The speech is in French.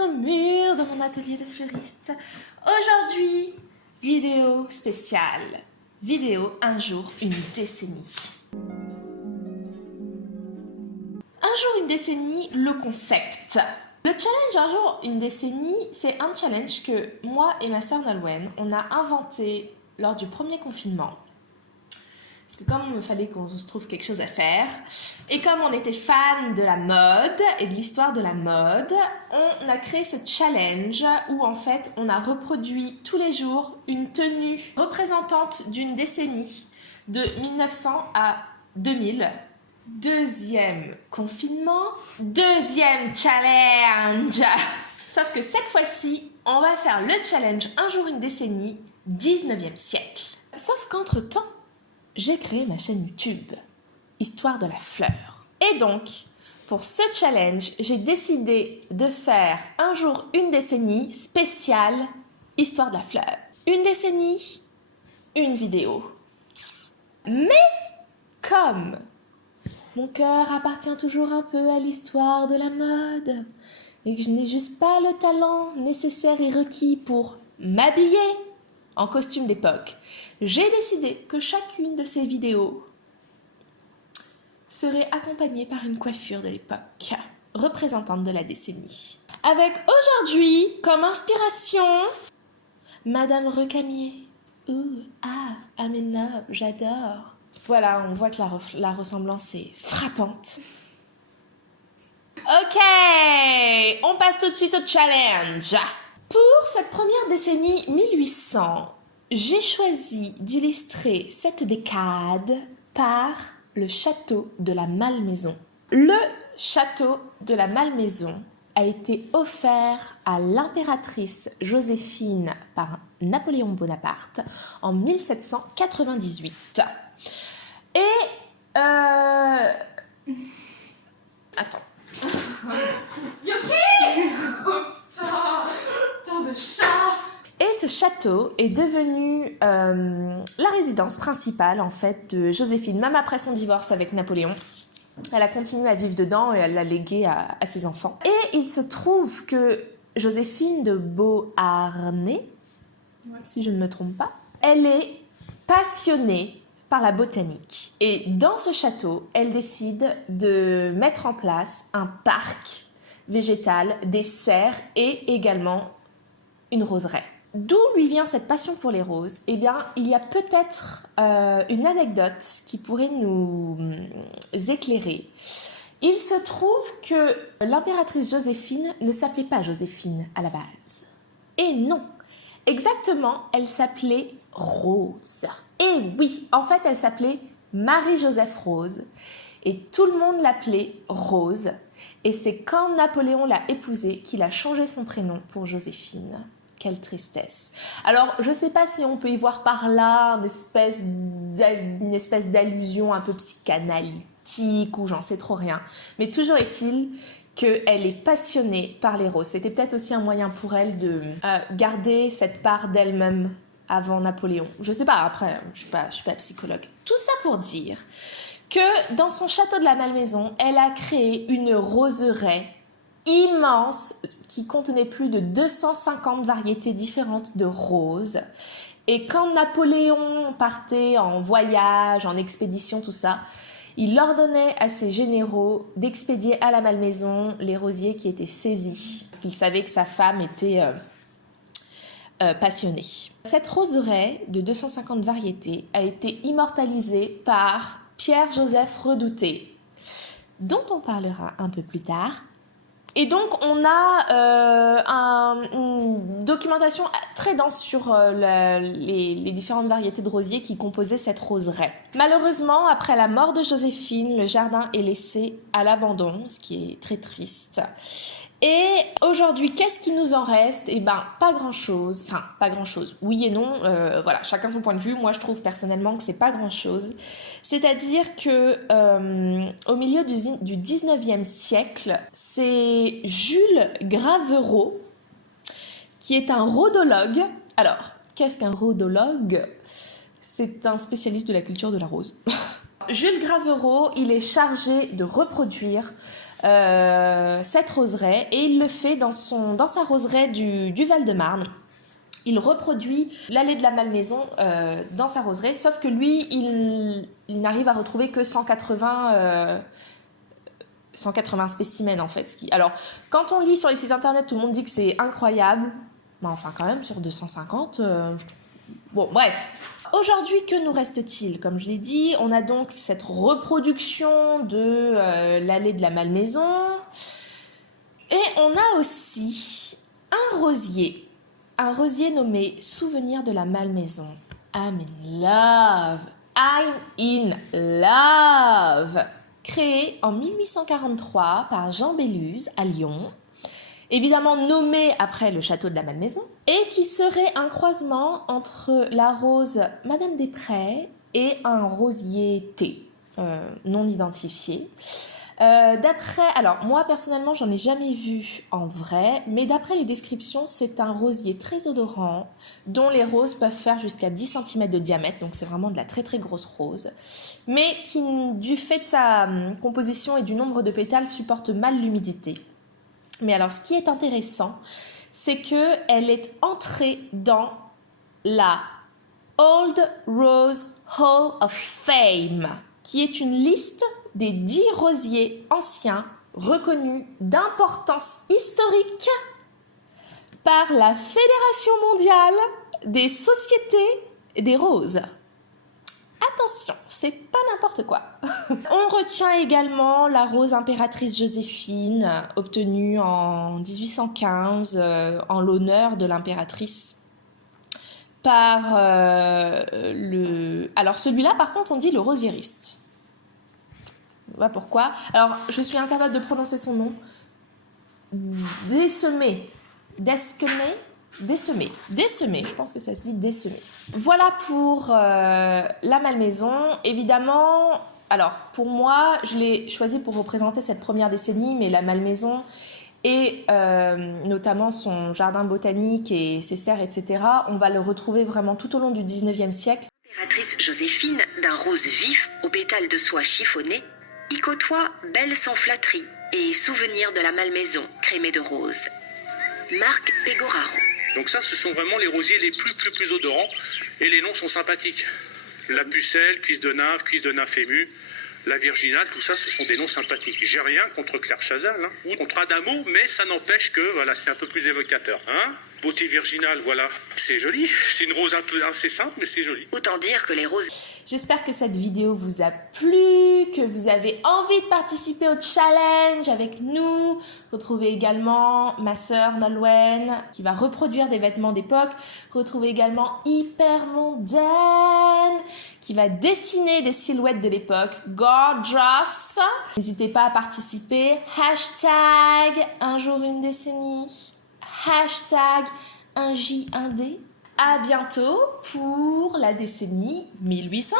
au mur de mon atelier de fleuriste. Aujourd'hui, vidéo spéciale. Vidéo un jour, une décennie. Un jour, une décennie, le concept. Le challenge un jour, une décennie, c'est un challenge que moi et ma sœur Nolwenn, on a inventé lors du premier confinement. Parce que comme il me fallait qu'on se trouve quelque chose à faire, et comme on était fan de la mode et de l'histoire de la mode, on a créé ce challenge où en fait on a reproduit tous les jours une tenue représentante d'une décennie de 1900 à 2000. Deuxième confinement, deuxième challenge. Sauf que cette fois-ci, on va faire le challenge un jour une décennie, 19e siècle. Sauf qu'entre-temps, j'ai créé ma chaîne YouTube, Histoire de la fleur. Et donc, pour ce challenge, j'ai décidé de faire un jour une décennie spéciale Histoire de la fleur. Une décennie, une vidéo. Mais comme mon cœur appartient toujours un peu à l'histoire de la mode et que je n'ai juste pas le talent nécessaire et requis pour m'habiller en costume d'époque, j'ai décidé que chacune de ces vidéos serait accompagnée par une coiffure de l'époque, représentante de la décennie. Avec aujourd'hui comme inspiration Madame Recamier. Ouh, ah, I'm in love, j'adore. Voilà, on voit que la ressemblance est frappante. Ok, on passe tout de suite au challenge. Pour cette première décennie 1800, j'ai choisi d'illustrer cette décade par le château de la Malmaison. Le château de la Malmaison a été offert à l'impératrice Joséphine par Napoléon Bonaparte en 1798. Et attends. Ok. Oh putain, tant de chats. Et ce château est devenu la résidence principale en fait de Joséphine, même après son divorce avec Napoléon. Elle a continué à vivre dedans et elle l'a légué à ses enfants. Et il se trouve que Joséphine de Beauharnais, si je ne me trompe pas, elle est passionnée par la botanique. Et dans ce château, elle décide de mettre en place un parc végétal, des serres et également une roseraie. D'où lui vient cette passion pour les roses? Eh bien, il y a peut-être une anecdote qui pourrait nous éclairer. Il se trouve que l'impératrice Joséphine ne s'appelait pas Joséphine à la base. Et non, exactement, elle s'appelait Rose. Et oui, en fait, elle s'appelait Marie-Joseph Rose. Et tout le monde l'appelait Rose. Et c'est quand Napoléon l'a épousée qu'il a changé son prénom pour Joséphine. Quelle tristesse. Alors, je ne sais pas si on peut y voir par là une espèce d'allusion un peu psychanalytique ou j'en sais trop rien. Mais toujours est-il qu'elle est passionnée par les roses. C'était peut-être aussi un moyen pour elle de garder cette part d'elle-même avant Napoléon. Je ne sais pas, après, je ne suis pas psychologue. Tout ça pour dire que dans son château de la Malmaison, elle a créé une roseraie immense qui contenait plus de 250 variétés différentes de roses. Et quand Napoléon partait en voyage, en expédition, tout ça, il ordonnait à ses généraux d'expédier à la Malmaison les rosiers qui étaient saisis, parce qu'il savait que sa femme était passionnée. Cette roseraie de 250 variétés a été immortalisée par Pierre-Joseph Redouté, dont on parlera un peu plus tard. Et donc, on a une documentation très dense sur les différentes variétés de rosiers qui composaient cette roseraie. Malheureusement, après la mort de Joséphine, le jardin est laissé à l'abandon, ce qui est très triste. Et aujourd'hui, qu'est-ce qui nous en reste? Eh ben, pas grand-chose. Enfin, pas grand-chose. Oui et non. Voilà, chacun son point de vue. Moi, je trouve personnellement que c'est pas grand-chose. C'est-à-dire que au milieu du 19e siècle, c'est Jules Gravereau qui est un rhodologue. Alors, qu'est-ce qu'un rhodologue? C'est un spécialiste de la culture de la rose. Jules Gravereau, il est chargé de reproduire cette roseraie et il le fait dans sa roseraie du Val-de-Marne. Il reproduit l'allée de la Malmaison dans sa roseraie, sauf que lui, il n'arrive à retrouver que 180 spécimens en fait. Alors, quand on lit sur les sites internet, tout le monde dit que c'est incroyable, mais enfin quand même sur 250, bon bref. Aujourd'hui, que nous reste-t-il? Comme je l'ai dit, on a donc cette reproduction de l'allée de la Malmaison et on a aussi un rosier nommé Souvenir de la Malmaison. I'm in love, créé en 1843 par Jean Béluse à Lyon, évidemment nommé après le château de la Malmaison, et qui serait un croisement entre la rose Madame des Prés et un rosier thé, non identifié. Alors moi personnellement j'en ai jamais vu en vrai, mais d'après les descriptions c'est un rosier très odorant dont les roses peuvent faire jusqu'à 10 cm de diamètre, donc c'est vraiment de la très très grosse rose, mais qui du fait de sa composition et du nombre de pétales supporte mal l'humidité. Mais alors ce qui est intéressant c'est qu'elle est entrée dans la Old Rose Hall of Fame, qui est une liste des 10 rosiers anciens reconnus d'importance historique par la Fédération mondiale des sociétés des roses. Attention, c'est pas n'importe quoi. On retient également la rose impératrice Joséphine, obtenue en 1815 en l'honneur de l'impératrice. Alors celui-là par contre on dit le rosieriste. Voilà pourquoi. Alors je suis incapable de prononcer son nom. Dessemé, je pense que ça se dit Dessemé. Voilà pour la Malmaison. Évidemment, alors pour moi je l'ai choisi pour représenter cette première décennie, mais la Malmaison et notamment son jardin botanique et ses serres, etc. On va le retrouver vraiment tout au long du 19e siècle. L'impératrice Joséphine, d'un rose vif aux pétales de soie chiffonné, y côtoie Belle sans flatterie et Souvenir de la Malmaison, crémé de rose. Marc Pégoraro. Donc ça, ce sont vraiment les rosiers les plus odorants et les noms sont sympathiques. La pucelle, cuisse de nymphe émue, la virginale, tout ça, ce sont des noms sympathiques. J'ai rien contre Claire Chazal, ou contre Adamo, mais ça n'empêche que, voilà, c'est un peu plus évocateur. Beauté virginale, voilà, c'est joli. C'est une rose un peu assez simple, mais c'est joli. Autant dire que les roses... J'espère que cette vidéo vous a plu, que vous avez envie de participer au challenge avec nous. Retrouvez également ma sœur Nolwenn qui va reproduire des vêtements d'époque. Retrouvez également Hyper Mondaine qui va dessiner des silhouettes de l'époque. Gorgeous. N'hésitez pas à participer. Hashtag un jour une décennie. Hashtag un J1D. À bientôt pour la décennie 1810.